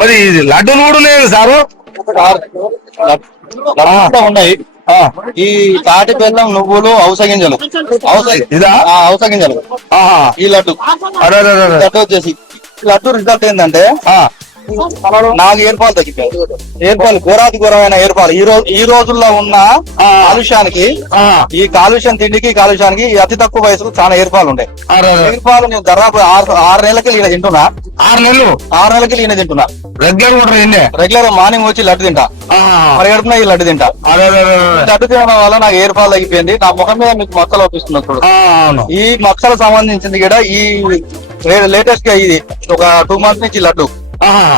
మరి ఇది లడ్డూలు కూడా లేదు సారు. ఉన్నాయి. ఈ తాటి బెల్లం, నువ్వులు, అవస గింజలు, ఇదా అవస గింజలు, ఈ లడ్డు. లడ్డు వచ్చేసి లడ్డు రిజల్ట్ ఏంటంటే నాకు ఏర్పాలు తగ్గిపోయాయి. ఏర్పాలు ఘోరాతి ఘోరమైన ఏర్పాలు. ఈ రోజుల్లో ఉన్న కాలుష్యానికి, ఈ కాలుష్యం తిండికి, కాలుష్యానికి అతి తక్కువ వయసులో చాలా ఏర్పాలు ఉంటాయి. ఏర్పాలు నేను దాదాపు 6 నెలలకి ఈయన తింటున్నా. 6 నెలలు 6 నెలలకి ఈయన తింటున్నా. రెగ్యులర్ మార్నింగ్ వచ్చి లడ్డు తింటా, పరిగెడుతున్నా ఈ లడ్డు తింటా. లడ్డు తినడం వల్ల నాకు ఏర్పాలు తగ్గిపోయింది. నా ముఖం మీద మీకు మచ్చలు అవుపిస్తున్నా చూడు. ఈ మచ్చలకు సంబంధించింది కూడా ఈ లేటెస్ట్ గా ఇది ఒక 2 months నుంచి లడ్డు.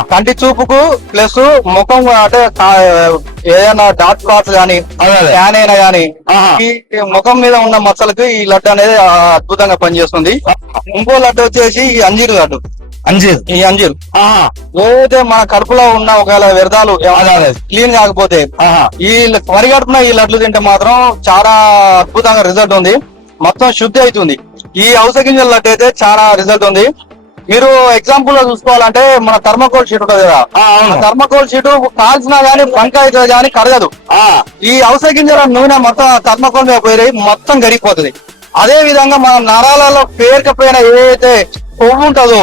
కంటి చూపుకు ప్లస్ ముఖం అంటే ఏదైనా డార్క్ స్పాట్స్ గానీ, ట్యాన్ అయినా గానీ, ఈ ముఖం మీద ఉన్న మచ్చలకి ఈ లడ్డు అనేది అద్భుతంగా పనిచేస్తుంది. ఇంకో లడ్డు వచ్చేసి ఈ అంజీరు లడ్డు. ఈ అంజీరు ఏదైతే మన కడుపులో ఉన్న ఒకవేళ వ్యర్థాలు క్లీన్ కాకపోతే ఈ పరిగడుపున ఈ లడ్లు తింటే మాత్రం చాలా అద్భుతంగా రిజల్ట్ ఉంది. మొత్తం శుద్ధి అవుతుంది. ఈ అవస గింజల లడ్డు అయితే చాలా రిజల్ట్ ఉంది. మీరు ఎగ్జాంపుల్ గా చూసుకోవాలంటే మన థర్మకోల్ షీట్ ఉంటుంది కదా, థర్మకోల్ షీట్ కాల్చినా గానీ బంక అవుతుంది కానీ కరగదు. ఈ అవస గింజల నూనె మొత్తం థర్మకోల్ మీద పోయి మొత్తం గరిగిపోతుంది. అదే విధంగా మన నరాలలో పేరుకపోయిన ఏదైతే కొవ్వు ఉంటుందో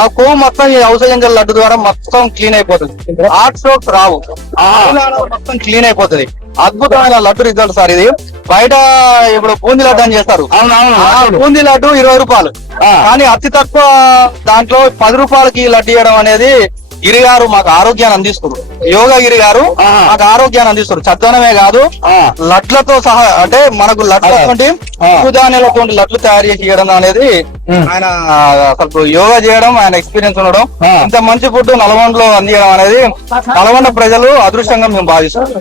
ఆ కొవ్వు మొత్తం ఈ అవస గింజల లడ్డు ద్వారా మొత్తం క్లీన్ అయిపోతుంది. హార్ట్ స్ట్రోక్స్ రావు, మొత్తం క్లీన్ అయిపోతుంది. అద్భుతమైన లడ్డు రిజల్ట్ సార్ ఇది. బయట ఇప్పుడు బూందీ లడ్డు అని చేస్తారు. బూందీ లడ్డు 20 రూపాయలు, కానీ అతి తక్కువ దాంట్లో 10 రూపాయలకి లడ్డు ఇవ్వడం అనేది గిరిగారు మాకు ఆరోగ్యాన్ని అందిస్తారు. యోగా గిరిగారు మాకు ఆరోగ్యాన్ని అందిస్తారు. చద్దనమే కాదు, లడ్లతో సహా అంటే మనకు లడ్లతోటి ధాన్యాలతో లడ్లు తయారు చేసి ఇవ్వడం అనేది ఆయన అసలు యోగా చేయడం, ఆయన ఎక్స్పీరియన్స్ ఉండడం, ఇంత మంచి ఫుడ్ నల్గొండలో అందించడం అనేది నల్గొండ ప్రజలు అదృష్టంగా మేము భావిస్తాం.